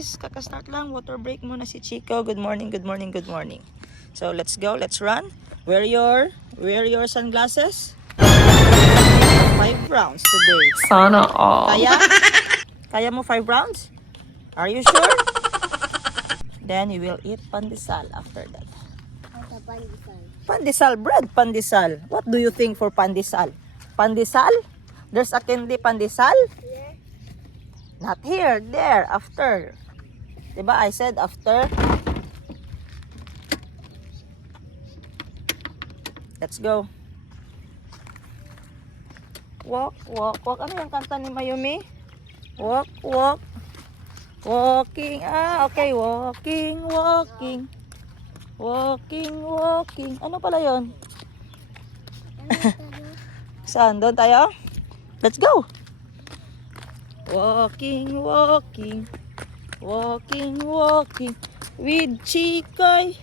guys, kakastart lang. Water break muna si Chico. Good morning, good morning, good morning. So let's go, let's run. Wear your sunglasses. 5 rounds today. Sana all. Kaya mo 5 rounds? Are you sure? Then you will eat pandesal after that. Pandesal bread, pandesal. What do you think for pandesal? Pandesal? There's a candy pandesal? Here. Not here, there, after. Diba I said after? Let's go. Walk, walk, walk. Ano yung kanta ni Mayumi? Walk, walk. Walking. Okay. Walking, walking. Walking, walking. Ano pala yun? Saan? Doon tayo? Let's go. Walking, walking. Walking, walking. With Chikoy.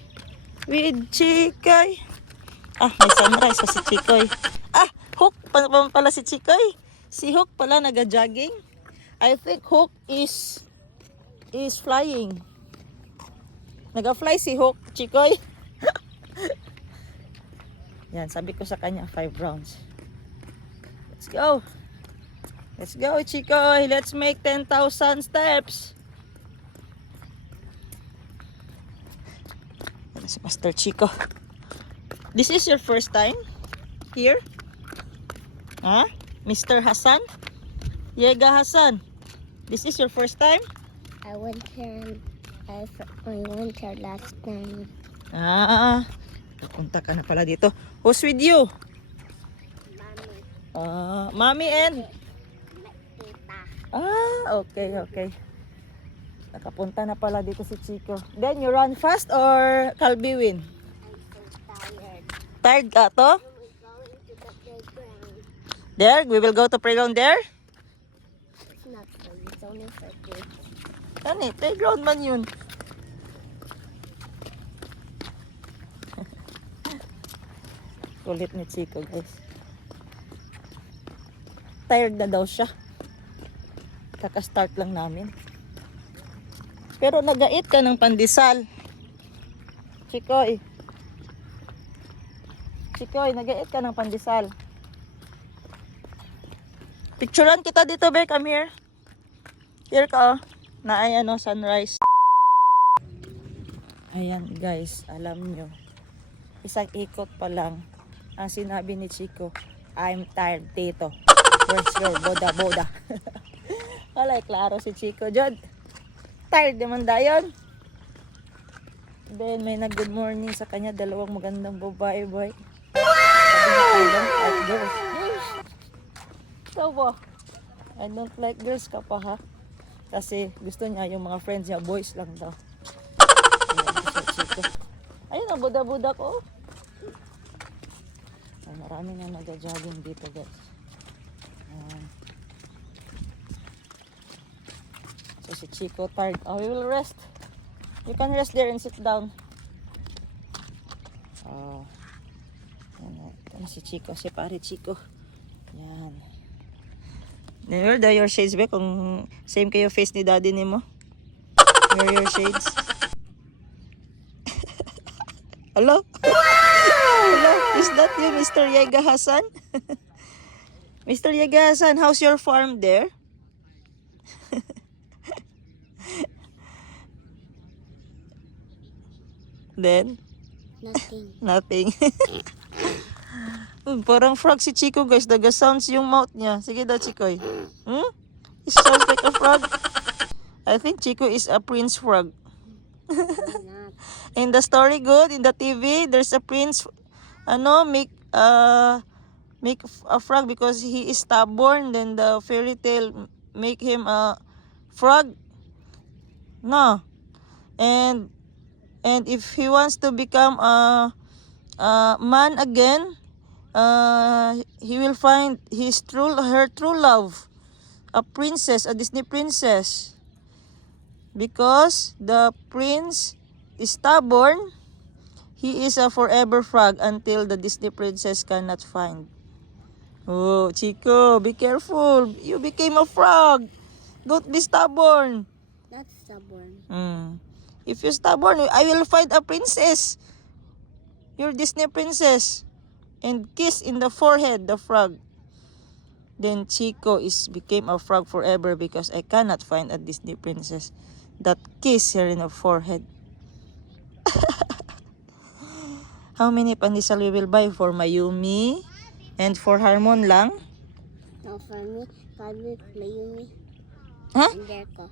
With Chikoy. May sunrise pa si Chikoy. Hook pala si Chikoy. Si Hook pala naga-jogging. I think Hook is flying. Naga-fly si Hook, Chikoy. Yan, sabi ko sa kanya 5 rounds. Let's go. Let's go, Chikoy. Let's make 10,000 steps. Yan si Master Chico. This is your first time here? Mr. Hassan? Yega Hassan. This is your first time? I went here last time. Pupunta ka na pala dito. Who's with you? Mommy. Mommy and? Tita. Okay. Nakapunta na pala dito si Chico. Then you run fast or Calbi win? I'm so tired. Tired ka to? We're going to the playground. There? We will go to playground there? It's not fun. It's only for kids. Playground man yun. Kulit ni Chico, guys. Tired na daw siya. Kaka-start lang namin. Pero nagait ka ng pandesal. Chikoy, nagait ka ng pandesal. Picturean kita dito, be. Come here. Here ka, oh. Na ay sunrise. Ayan, guys. Alam nyo. Isang ikot pa lang. Ang sinabi ni Chico, I'm tired, tito. Where's your boda? Wala, klaro si Chico. Jod, tired naman dayon. Then, may nag-good morning sa kanya. 2 magandang babae, boy. Sabi niya, I don't like girls. So, I don't like girls ka pa, ha? Kasi gusto niya yung mga friends niya, boys lang daw. Ayun ang buda-buda ko. Ay, marami na nag-jogging dito, guys. So si Chico tired. We will rest. You can rest there and sit down. Yan si Chico, si pare Chico. Yan. Wear your shades ba? Kung same kayo face ni daddy ni mo. Wear your shades. Hello? Hello? Is that you, Mr. Yega Hassan? Mr. Yega Hassan, how's your farm there? Then? Nothing. Parang frog si Chico, guys. Daga-sounds yung mouth niya. Sige daw, Chicoy. It sounds like a frog. I think Chico is a prince frog. In the story, good. In the TV, there's a prince, make a frog because he is stubborn. Then the fairy tale make him a frog. No. And if he wants to become a man again, he will find her true love, a princess, a Disney princess. Because the prince is stubborn, he is a forever frog until the Disney princess cannot find. Oh, Chico, be careful. You became a frog. Don't be stubborn. That's stubborn. If you're stubborn, I will find a princess. Your Disney princess. And kiss in the forehead the frog. Then Chico became a frog forever because I cannot find a Disney princess that kiss her in the forehead. How many pandesal we will buy for Mayumi and for Harmon lang? No, for me, Calvin, Mayumi, Huh? and Derko.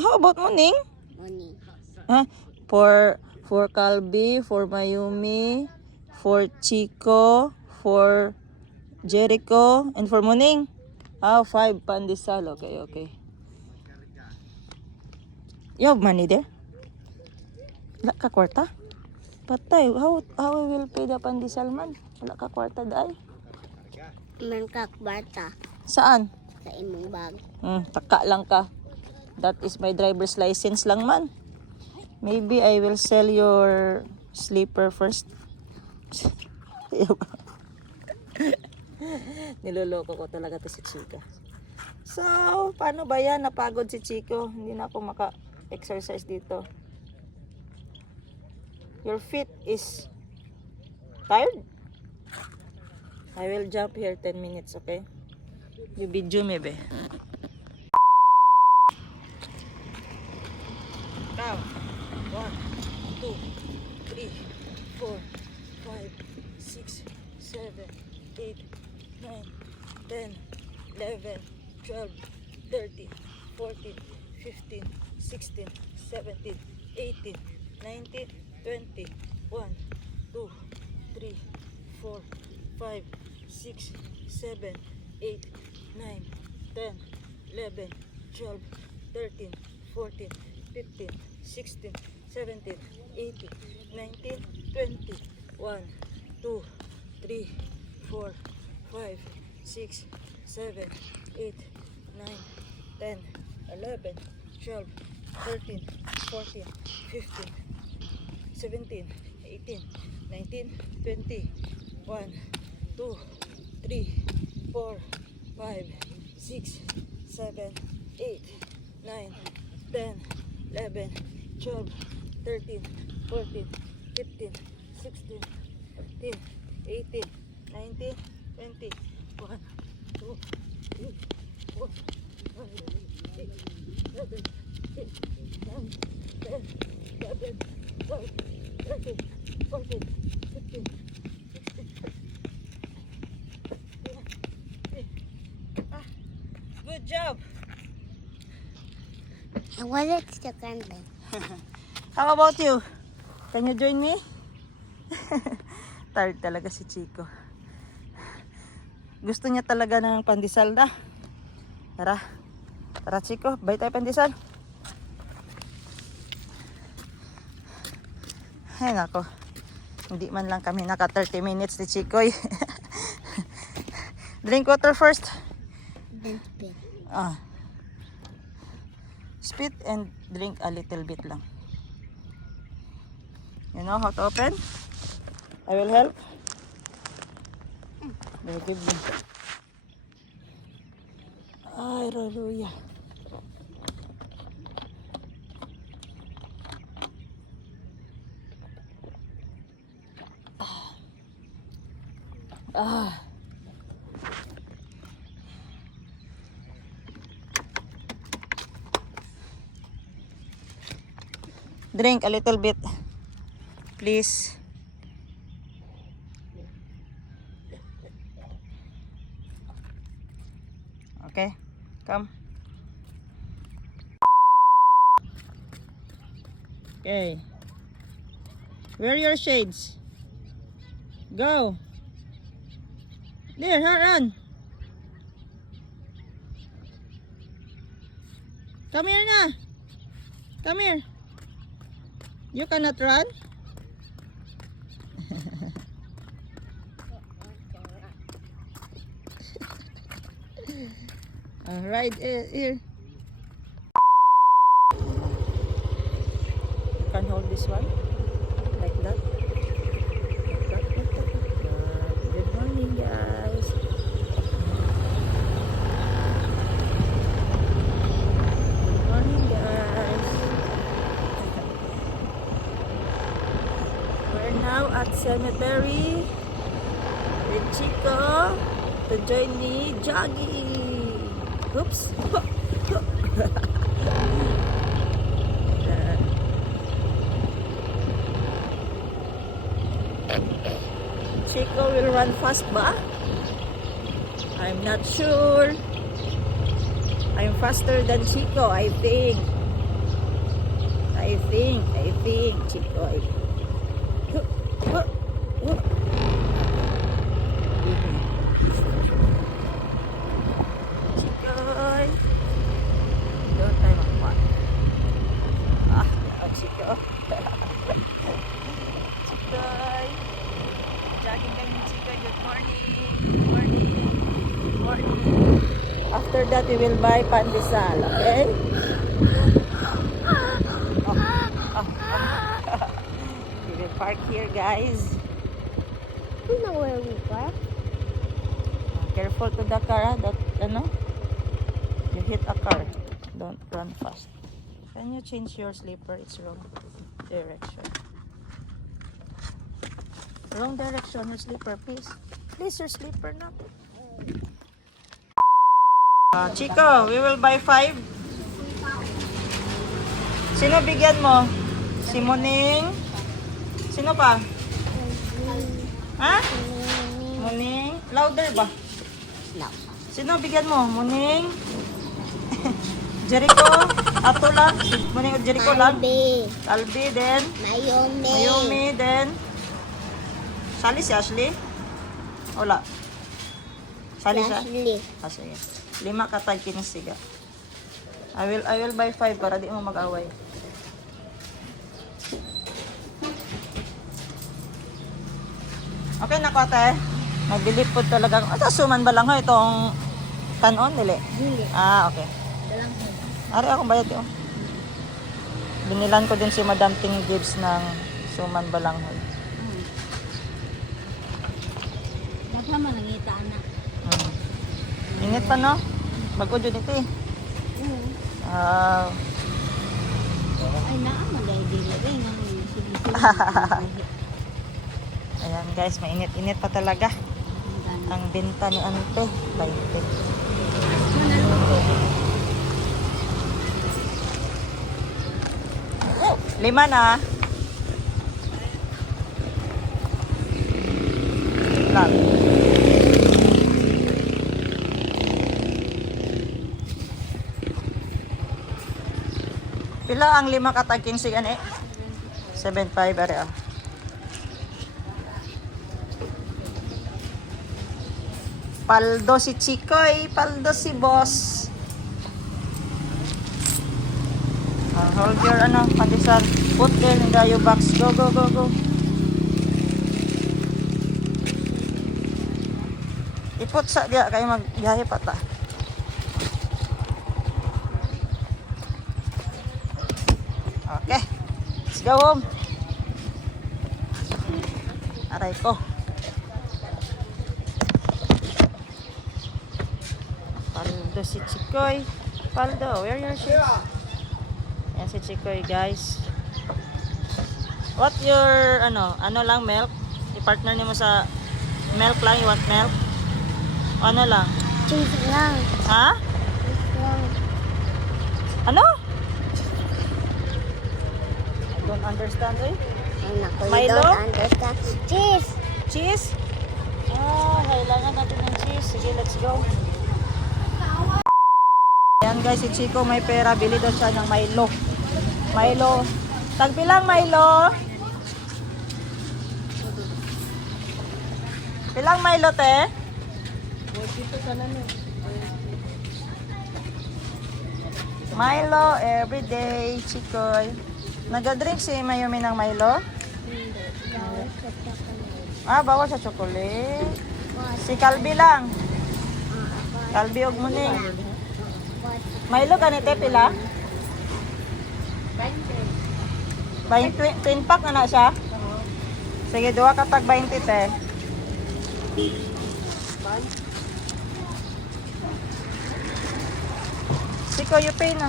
How about Muning? Money. Huh? For Calbi, for Mayumi, for Chico, for Jericho, and for Muning. 5 pandesal. Okay. You have money there? Wala ka kwarta? Patay, how we will pay the pandesal man? Wala ka kwarta daay? Man kakbata Saan? sa imong bag. Taka lang ka. That is my driver's license lang man. Maybe I will sell your sleeper first. Niloloko ko talaga to si Chica. So, paano ba yan? Napagod si Chico. Hindi na ako maka-exercise dito. Your feet is tired? I will jump here 10 minutes, okay? You video me, be. Now, 1, 2, 3, 4, 5, 6, 7, 8, 9, 10, 11, 12, 13, 14, 15, 16, 17, 18, 19, 20, 1, 2, 3, 4, 5, 6, 7, 8, 9, 10, 11, 12, 13, 14, 15, 16, 17, 18, 19, 20, 1, 2, 3, 4, 5, 6, 7, 8, 9, 10, 11, 12, 13, 14, 15, 17, 18, 19, 20, 1, 2, 3, 4, 5, 6, 7, 8, 9, 10, 11, 12, 13, 14, 15, 16, 17, 18, 19, 20, 1, 2, 3, 4, 5, 6, 7, 8, 9, 10, 11, 12, 13, 14, 15, 16. Good job! I wanted to candle. How about you? Can you join me? Tired talaga si Chico. Gusto niya talaga ng pandesal na. Tara. Tara Chico, buy tayo pandesal. Ay nako. Hindi man lang kami naka 30 minutes ni Chico. Drink water first. Then spit. Spit and drink a little bit lang. You know how to open? I will help. They give me. Ay, hallelujah. Drink a little bit, please. Okay, come. Okay. Where are your shades? Go. There, run. Come here na. Come here. You cannot run? Right here. You can hold this one like that. Like that. Good morning, guys. Good morning, guys. Pet Cemetery with Chico to join me jogging. Oops. Chico will run fast ba? I'm not sure. I'm faster than Chico, I think. I think, Chico. Chico. Don't time apart. Chico. Chico. Jogging kami ni Chico. Good morning. Good morning. Good morning. After that, we will buy pandesal, okay? We will park here, guys. You know where we are? Careful to the car, that, you hit a car. Don't run fast. Can you change your slipper? It's wrong direction. Wrong direction, your slipper, please. Please, your slipper na. Chico, we will buy 5. Sino bigyan mo? Si Muning? Sino pa? Ha? Muning? Louder ba? No. Sino bigyan mo? Muning? Jericho? Ato lang? Si Muning at Jericho lang? Albi, then? Mayumi, then? Sali si Ashley? Wala. Sali siya? Ah, sige. 5 katag kinisiga. I will buy 5 para di mo mag-away. Okay na ko ate. Magbili po talaga. Suman ba lang ho itong kanon nili? Ah, okay. Ari akong bayad yun. Binilan ko din si Madam Ting Gibbs ng suman balanghoy. Baka manangita na. Init pa no? Bago dyan ito eh. Ay, naaman dahil dilagay na. Ayan guys, mainit-init pa talaga. Ang benta ni Ante, 20. 5 na. Lang. Pila ang 5 katag 15 ani? 7.5 ari ah. Paldo si Chikoy, paldo si boss. Hold your pandesal. Put there in the box. Go, go, go, go. Iput sa dia kayo magbiyahe pa ta. Okay. Let's go home. Aray ko. Paldo si Chikoy. Paldo, where your shoes? Yan si Chikoy, guys. What your, ano lang, milk? I-partner niyo mo sa milk lang. You want milk? Ano lang? Cheese lang. Ha? Cheese lang. Ano? I don't understand, eh. Ay, naku, you Milo? don't understand. Cheese! Cheese? Kailangan natin ng cheese. Sige, let's go. Ayan guys, si Chico may pera. Bili daw siya ng Milo. Milo. Tagbilang Milo. Bilang Milo, te? Milo everyday, Chico. Nagadrink si Mayumi ng Milo? Bawal sa chocolate. Si Calbi lang. Calbi og Muning. Milo ganite pila? 20 twin pack na siya? Sige, 2 katag 20 te. Siko, you pay na.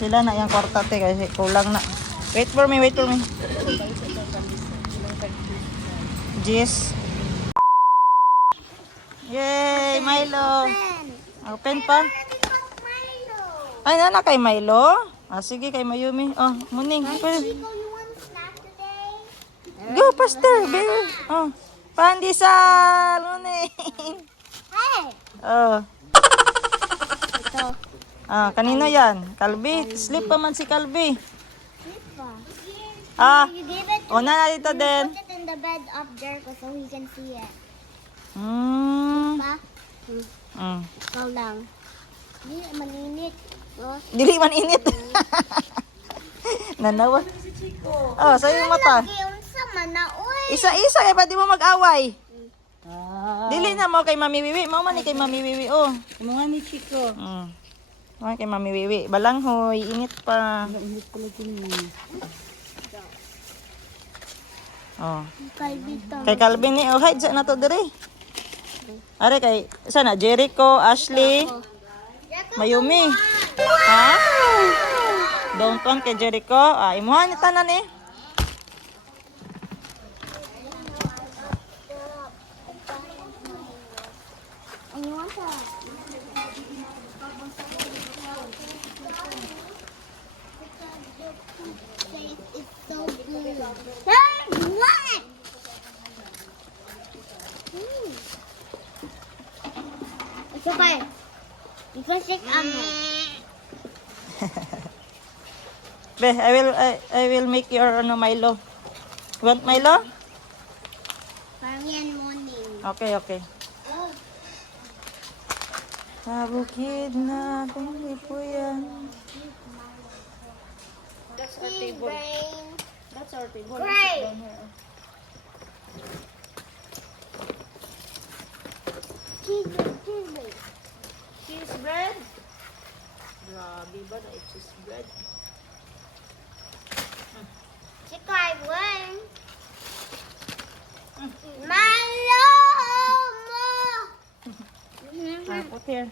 Sila na yung kwartate kasi kulang na. Wait for me, wait for me. Jis. Yay, Milo. Open pa. Milo. Ay, nana kay Milo? Ah, sige, kay Mayumi. Oh, muning. Chico, you want snack today? Go, faster, baby. Oh, pandesal. Muning. Hey! Oh. Ito. Ah, kanino yan? Kalbi. Sleep pa man si Kalbi. Sleep pa. Ah, You gave it o na dito din. put it in the bed up there so he can see it. Hmm. Pa? Ikaw lang. Hindi, maninit. Oh. Dili man init. Nanawa. Oh, sa iyong mata. Lagi yung sama na, uy. Isa-isa kay pwede mo mag-away. Dili na mo kay Mami Wiwi. Mao man ni kay Mami Wiwi oh. Mga ni Chico. Mao kay Mami Wiwi. Balanghoy, init pa. Init pala din. Oh. Kalbito. Kay Calvin ni oh, hide sa nato diri. Are kay sana Jericho, Ashley, Mayumi. Ha? Don't want kay Jericho. Ah, imuha ni tanan eh. And you want that? It's so good. Hey, what? It's okay. You can stick on it. Be, I will make your ano Milo. You want Milo? Parang yan morning. Okay, okay. Nabukid na hindi po yan. That's Cheese brain. That's our table. Great. Cheese brain. Cheese bread. Grabe ba na cheese bread? Chico, I won. Milo! Ah, put here.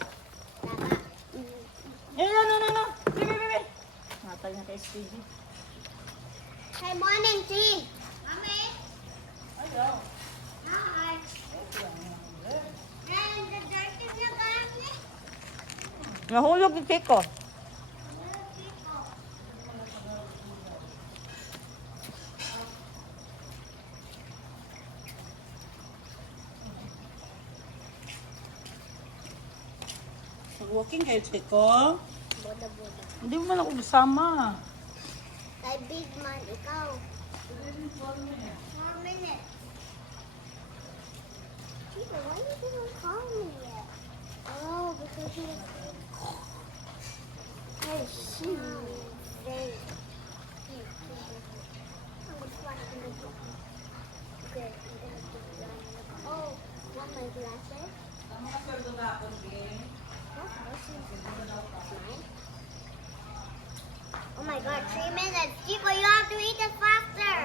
Eh, no. Bibi. Matay na kay Stevie. Hey, morning, tea. Mommy. Hello. Hi. And the dirt is not going. Nahulog yung cake ko. Walking kayo, Chico. Boda. Hindi mo man ako kasama. Kay big man, ikaw. 4 minutes. Chico, why you didn't call me yet? Oh, because he was... Hey, she. Hey. Okay. Oh, want my glasses? Oh my god, 3 minutes. Chico, you have to eat it faster.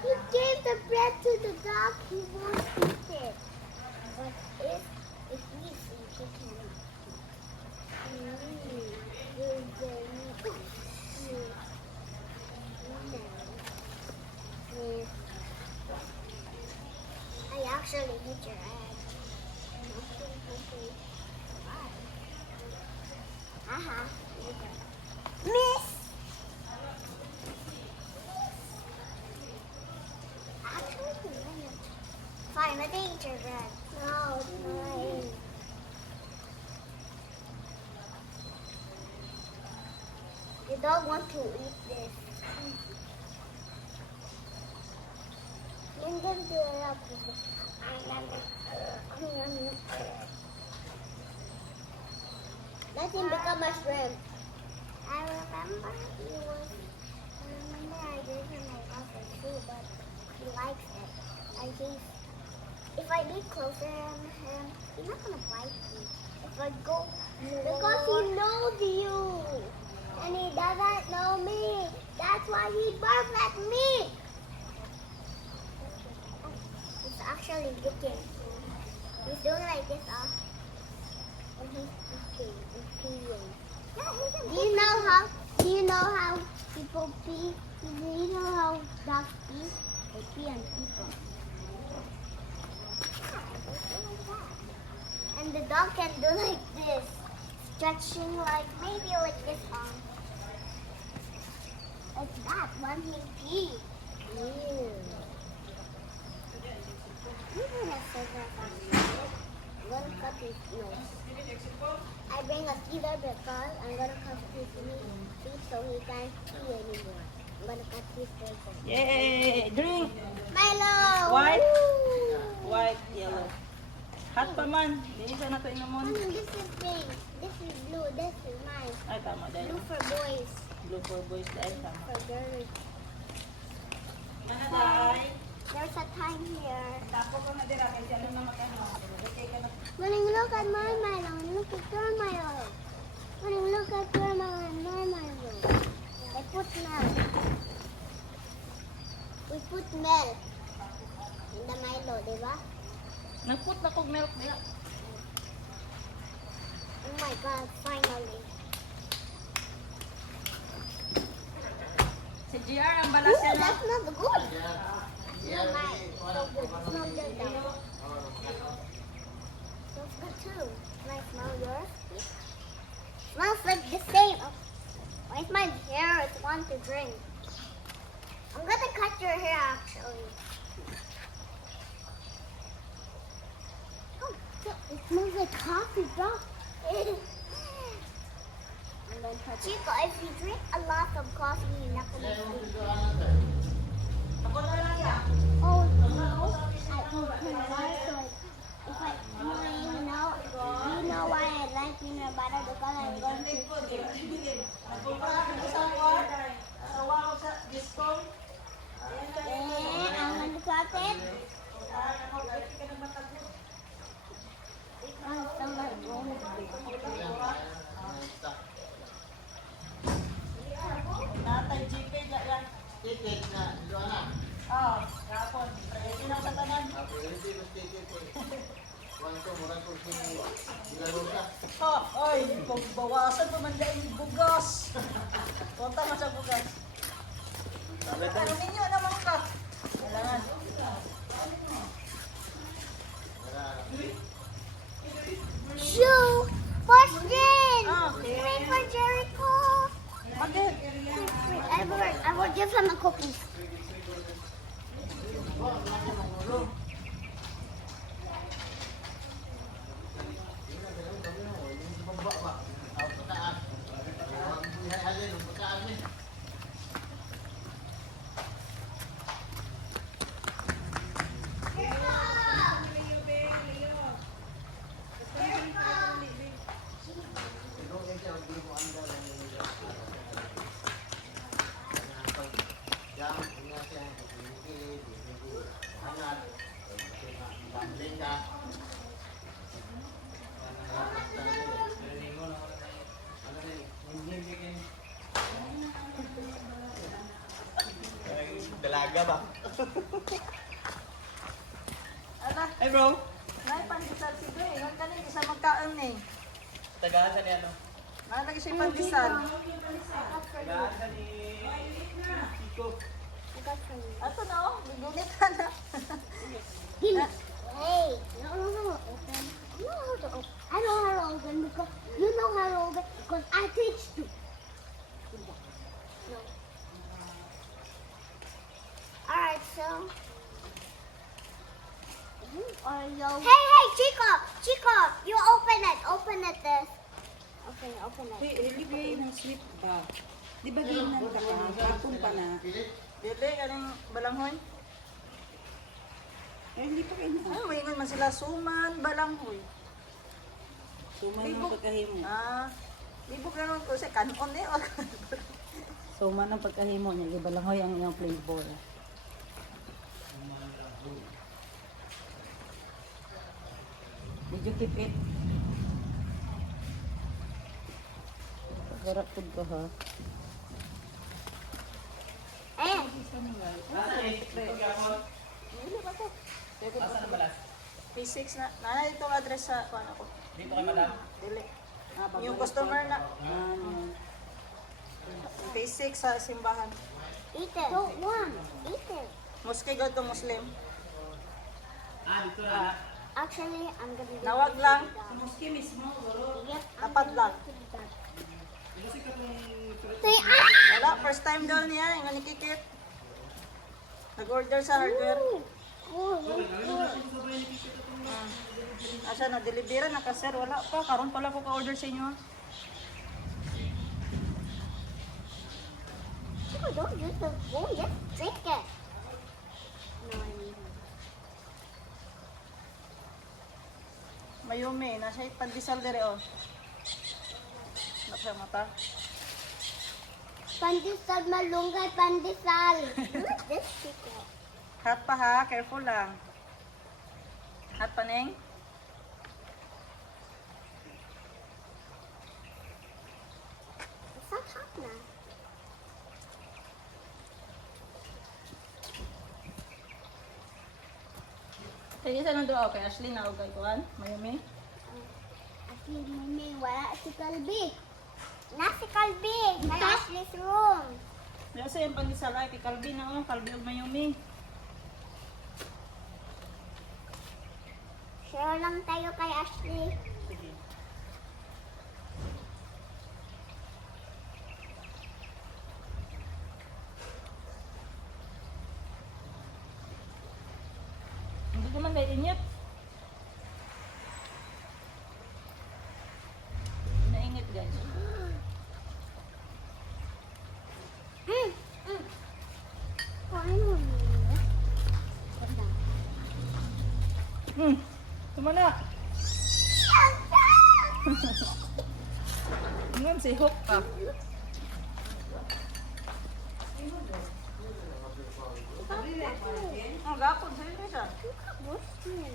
He gave the bread to the dog. He won't eat it. But if we see, he can eat. I actually hit your head. Miss! Actually, fine, let me eat your bread. No, it's mine. The dog wants to eat this. I'm going to do it up. Let him become a shrimp. I remember I gave him my offer too, but he likes it. If I get closer to him, he's not gonna bite me. If I go because he knows you. And he doesn't know me. That's why he barks at me. He's actually licking. He's doing like this, and he's peeing and peeing. Do you know how people pee? Do you know how dogs pee? They pee on people. And the dog can do like this, stretching like maybe like this arm. Like that when he pee. Ew. You know that cigarette on me. I'm gonna cut his nose. I bring a killer because I'm gonna cut his teeth so he can't pee anymore. I'm gonna cut his face. Yay! Drink! Milo! White. Woo! White, yellow. Hot pa man. Di isa na to inumon. This is pink. This is blue. This is mine. Ay, tama dahil. Blue for boys. Blue for boys dahil tama. For girls. Manaday. There's a time here. Tapo ko na dira kay ano na makano. Okay ka na. When you look at my Milo, look at your Milo. When you look at your Milo, I put milk. We put milk in the Milo, di ba? Nagput na kog milk diha. Oh my God, finally. Si GR ang balas Ooh, yan. that smells good. Smell mine. So good. Smell good though. Smells good too. Can I smell yours? Smells like the same. Oh, why is my hair? It's want to drink. I'm gonna cut your hair actually. Oh, it smells like coffee, bro. Chico, if you drink a lot of coffee, you're not gonna sleep. Ako na lang ya. Oh, no. I open water so if I you know why I like peanut butter because I'm going to sleep. And I'm going to cut it. Oh, somebody Natay GP dyan. Ticket na, Joanna. Oh, kapon. Ready na sa tanan. Ako yung ticket, ticket. Wanto, murang ko siguro ka. Oh, oy, kung bawasan pa man dahil bugas. Konta ka sa bugas. Pero ninyo naman ka. Kailangan. Shoe! Question! Ah. Wait for Jericho! Bakit? I will give him a cookie. Dalaga ba? Ala, Hey bro! nay pandesal si Doy. Nang kanin isa magkaan eh. Tagaan sa niya no? Nalagi siya pandesal. Tagaan sa ni Chico. I got for you. Ato na oh, gigunit ka na. Hey, you don't know how to open. You know how to open. I know how to open because you know how to open because I teach you. No. Alright, so. Hey, Chico! Chico, you open it. Open it this. Open it. Ilibigay ng slip ba? Di ba ginan ka pa? Kapon pa na. Dili, kanang balanghoy. Eh, hindi pa kayo na. Ay, wingon man sila suman, balanghoy. Suman mo pagkahimo. Ah, libog na naman ko sa kanon eh. Suman ang pagkahimo niya. Iba lang hoy ang iyong flavor. Medyo tipid. Pagkarak food ko ha. Ayan. P6 na. Nana itong address sa kuan ako. Dito kay madam. Dili. Yung customer na. P6 sa simbahan. Eat it. Don't want. Eat it. Mosque go to Muslim. Actually, I'm gonna do Nawag lang. Muski mismo, guro. Yep. Tapat lang. Say, ah! Wala, first time daw niya. Yung nikikit. Nag-order sa hardware. Asa na, delivery na ka sir. Wala pa. Karon pala ko ka-order sa inyo. Oh, don't use the spoon. Just drink it. No, I need it. Mayumi, nasa pandesal dire oh. Nasa mata. Pandesal, malunggay, pandesal. Just drink it. Hot pa ha, careful lang. Hot pa neng? It's not hot now. Sige sa nang doa kay Ashley na og kay kuan, Mayumi. Asli, mami, wala si Kalbi. Nasi Kalbi. Kay Ashley's room. Diya sa yung pandesal ay kay Kalbi na oh, Kalbi ug Mayumi. Share lang tayo kay Ashley. Sige. Hindi naman may init. Nainit guys. Kain mo muna. Ganda. Tumana. Ngayon si Hook ka. Ang gapon sa'yo na siya. Muslim.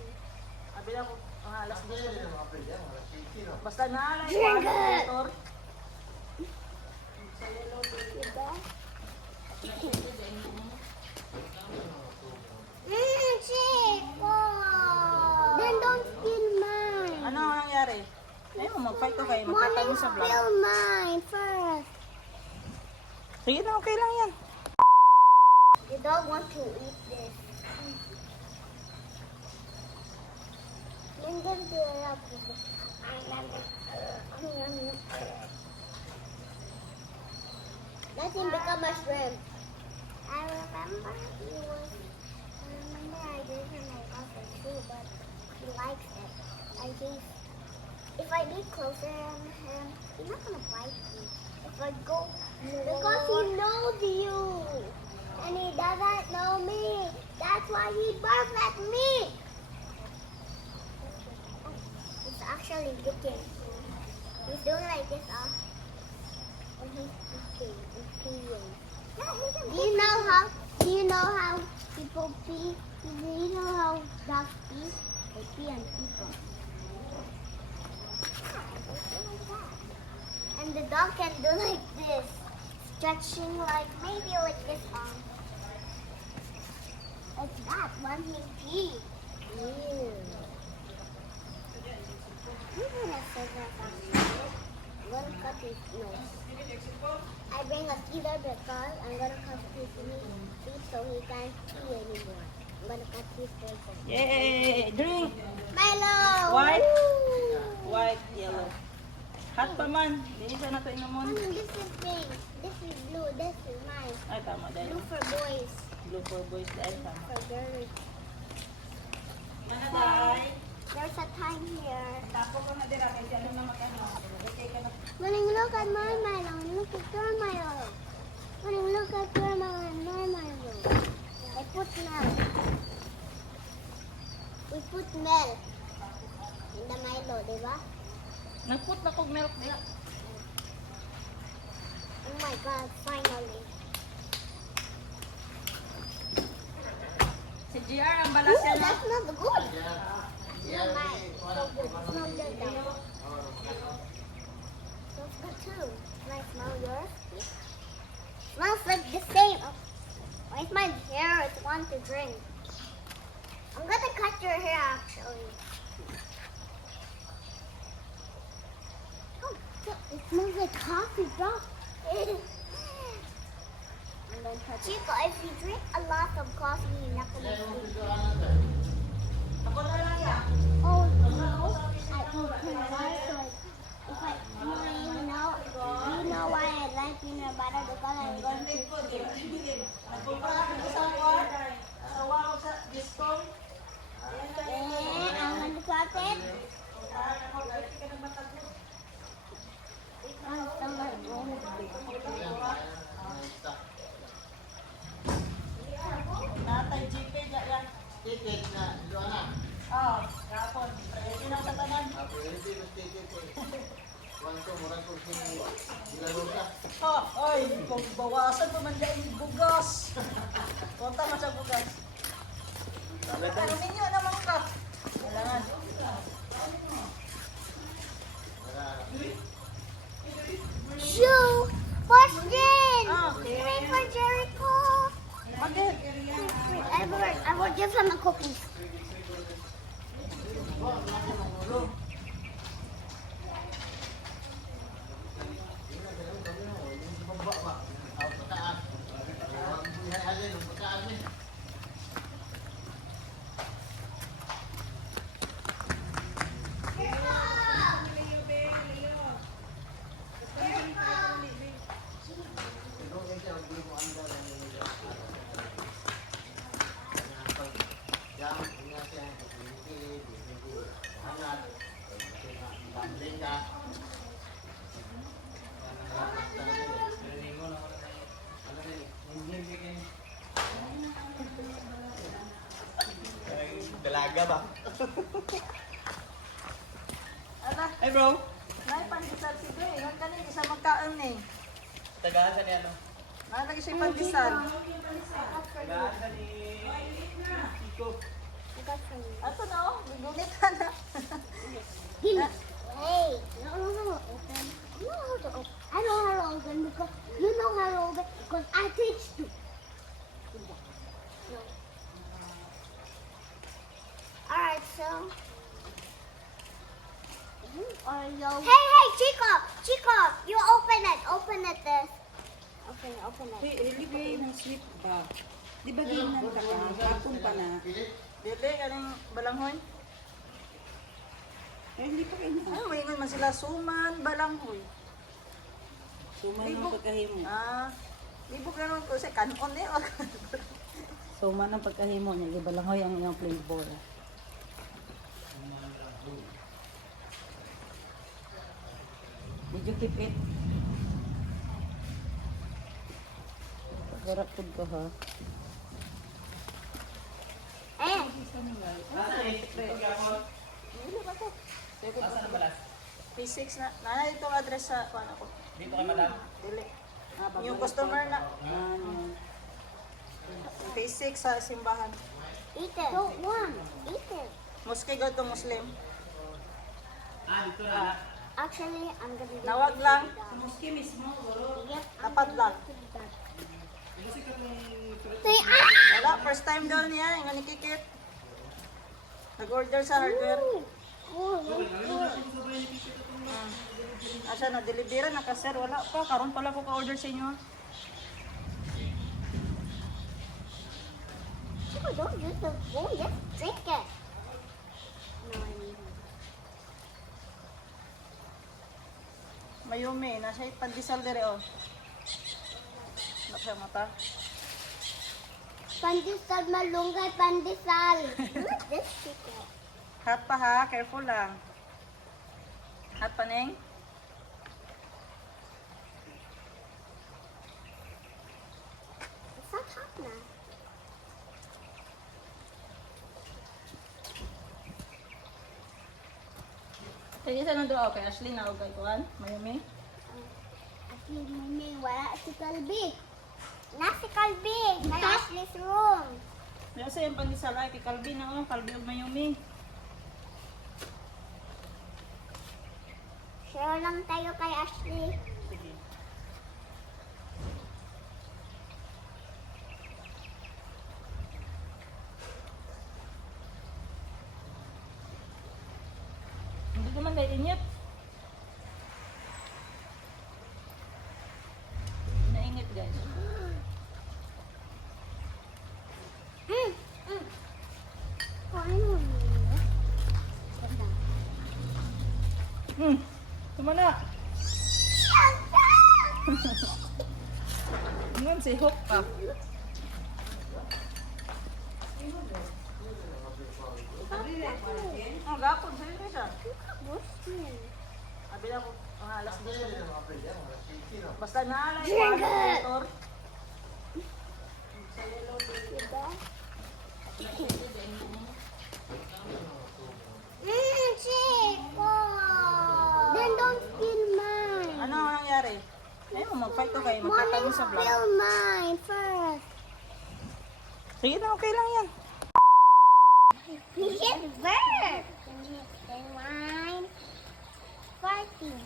Abi na ko ang alas dito. Basta naalay Drink ko it! motor. Diba? Chico! Then don't steal mine. Ano ang nangyari? Ayun, mag-fight ko kayo. Mommy, Magkatayo sa vlog. steal mine first. Sige na, okay lang yan. The dog wants to eat this. Then give it up. Let him become a shrimp. I remember I gave him my coffee too, but he likes it. If I get closer to him, he's not gonna bite me. If I go, because he knows you, and he doesn't know me. That's why he barks at me. It's actually licking. He's doing like this, and he's eating and peeing. Do you know how people pee? Do you know how dogs pee? They pee on people. And the dog can do like this, stretching like maybe like this arm. Like that when he pees. Ew. I'm gonna say that I'm gonna cut his nose. I bring a scissor because I'm gonna cut his teeth so he can't pee anymore. I'm gonna cut his face. Yay! Drink! Milo! White? Woo! White, yellow. Hot pa man. Dinisa na ito inamon. This is pink. This is blue. This is mine. Ay, tama dahil. Blue for boys. Blue for boys dahil tama. For girls. Manaday. There's a time here. Tapo ko na dira kay diyan na magano. Okay ka na. When you look at my Milo, look at your Milo. When you look at your Milo, I put milk. We put milk in the Milo, di ba? Nagput na kog milk nila. Oh my God, finally. Si GR ang balas Ooh, yan that na. smells good. Smell mine. So good. Smell good though. Smells good too. Can I smell yours? Smells like the same. Oh, why is my hair? It's want to drink. I'm gonna cut your hair actually. Oh, it smells like coffee, bro. Chico, if you drink a lot of coffee, you're not gonna sleep. Ako na lang yan. Oh no, I open water so if I you know why I like peanut butter because I'm going to sleep. Nagpunta ka dito sa kwan. Sa wow sa discount. I'm gonna cut it. Natay GP dyan. Ticket na, Joanna. Oh, kapon. Pwede na sa tanan. Pwede mas ticket eh. Wanto, murag ko si Dilarosa. Oh, oy, kung bawasan mo man dyan yung bugas. Punta man sa bugas. Ano ninyo naman ka? Kailangan. Shoe, Boston. Okay. Wait for Jericho. Bakit? I will give him a cookie. Dalaga ba? Ala, Hey bro! naipandisal si Bray. Nang kanin, isa magkaan eh. Tagahan sa niya no? Nalagi siya pandisal. Tagahan sa ni Chico. Ato na oh, bigunit ka na. Hey, no, open. You know how to open. I know how to open because you know how to open because I teach you. No. Alright, so. Hey, Chico, you open it this. Open it. Hey, hindi ba ng sweet ba? Di ba ginan ka pa? Hapon pa na. Dili, kaning balanghoy. Eh, hindi pa kayo na. Ano, maingon man sila suman, balanghoy. Suman ang pagkahimo. Ah, libo ka naman ko sa kanon eh. Suman ang pagkahimo niya. Di ba lang hoy ang iyong flavor. Did you keep it? Pagkarak po ka ha. Eh, P6 na. Nana itong address sa kuan ako. Dito kay madam. Dili. Yung customer na. P6 sa simbahan. eat it. Don't want. Eat it. Moske go to Muslim. Dito na. Actually, I'm gonna do Nawag lang. Yep. Tapat lang. Say, ah! Wala, first time daw niya. Yung nikikit. Nag-order sa hardware. Asa na, delivery na ka sir. Wala pa. Karon pala ko ka-order sa inyo. Chico, don't use the spoon. Just drink it. No, I need it. Mayumi, nasa pandesal dire oh. Nasa mata. Pandesal, malunggay, pandesal. Look at this Chico. Hot pa ha, careful lang. Hot pa neng? It's not hot now. Sige sa nang doon kay Ashley na og kay kuan, Mayumi. Actually, may wala si Kalbi. Nasi Kalbi. Kay Ashley's room. Pero sa yung pandesal ay kay Calvin na oh, Calvin og Mayumi. Share lang tayo kay Ashley. Sige. Tama na. Ngayon si Hook pa. Ang gapon, sa'yo na siya. Abi na ko, ang alas 10. Basta naalay ko ang motor. Chico! Then don't steal mine. Ano ang nangyari? Ayun, mag-fight ko kayo, magkatabi sa vlog. Steal mine first. Sige na, okay lang yan. Hit bird. Then one. Fighting.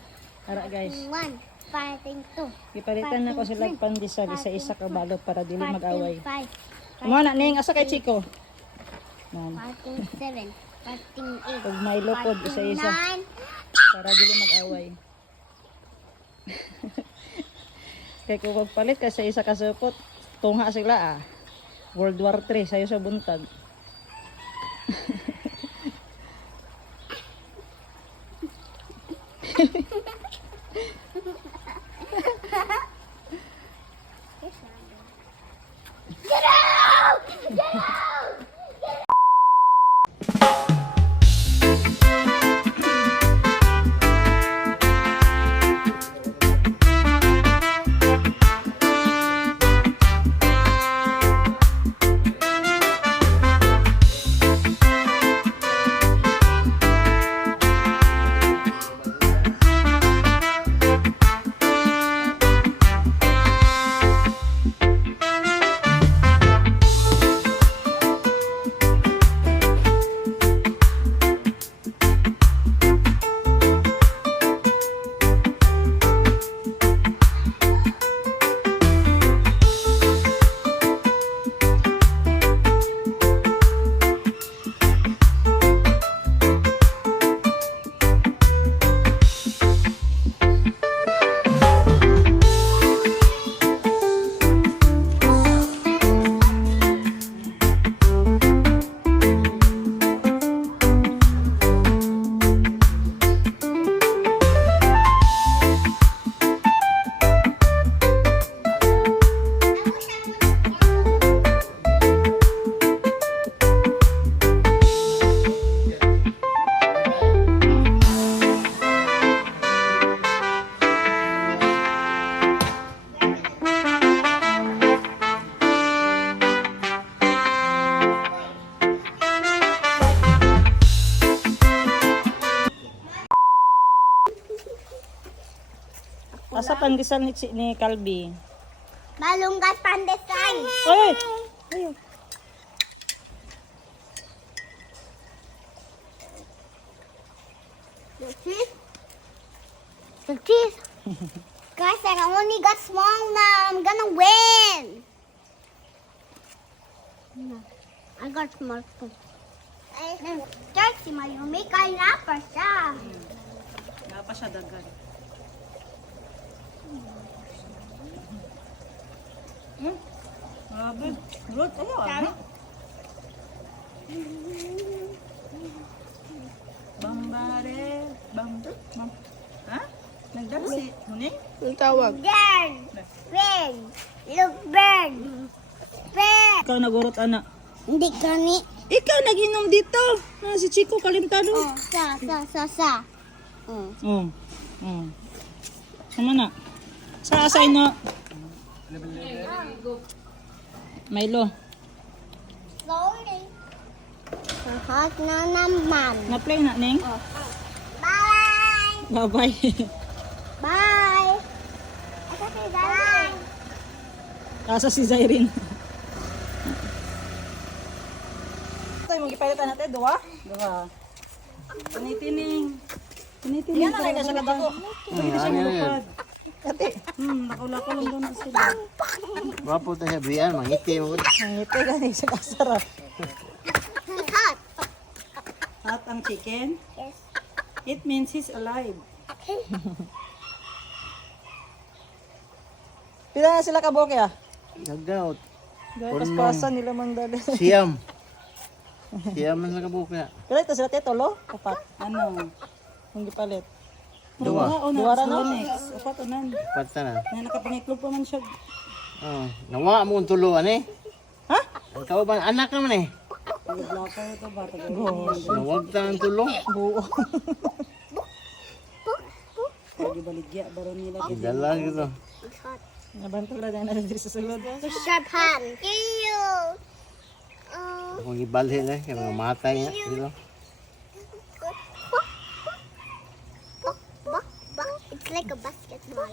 Tara guys, One. Fighting two. ipalitan na ko sila pandesal isa-isa ka balot para dili mag-away. Five. Mo na ning asa kay Chico. Nan. Fighting seven. Fighting eight. Pag may lukod Fighting isa-isa nine. para dili mag-away. Kay kung magpalit ka sa isa ka supot, tungha sila ah. World War 3 sayo sa buntag. Get out! Get out! Asa pandesal ni Calby? Malunggas pandesan. Ay! Ayun. The cheese. The cheese. Guys, I only got small now. I'm gonna win. No, I got small too. Jersey, Mayumi, kaya pa siya. Wala pa siya dagan. Grabe. Rod, ano ah? Bambare. Ha? Nagdansi. Muning? Ang tawag. Bird. Bird. Look, bird. Bird. Ikaw nagurot, anak. Hindi kami. Ikaw nag-inom dito. Ah, si Chico kalimtado. Oh, sa. Oh. Oh. Sama na. Sa asay no. Milo. Slowly. Hot na naman. Na-play na, Ning? Bye. Bye-bye. Bye. Bye. Asa si Zyrene. Ito yung magipalitan natin, duwa? Duwa. Tiniting. Yan na lang ka sa katako. Pwede siya malupad. Kati. Nakulako lang doon na sila. Wapo tayo sa Brian, mangiti mo. Ngiti ka na sa kasarap. Hot. At ang chicken, Yes. it means he's alive. Pila na sila kaboke ah? Nagdaot. Dahil paspasan nila mandali. Siyam. Siyam man sa kabuka. Pila ito sila tito, lo? Kapat. Ano? Hindi palit. Dua. Duwara na? Next. Upat unan. Pata na. Na nakapangitlog pa man siya. Oh, nawa mo ang tuluan eh. Ha? Ikaw ba anak naman eh. Taga-blocker ito ba? Nawag ta ang tulo. Buo. Taga-baligya. Baron nila. Dala gitu. It's hot. Nabantula na na dito sa sulod. The sharp hand. Ew. Kung ibalhin eh, kaya mga matay nga dito. Bak, bak. It's like a basketball.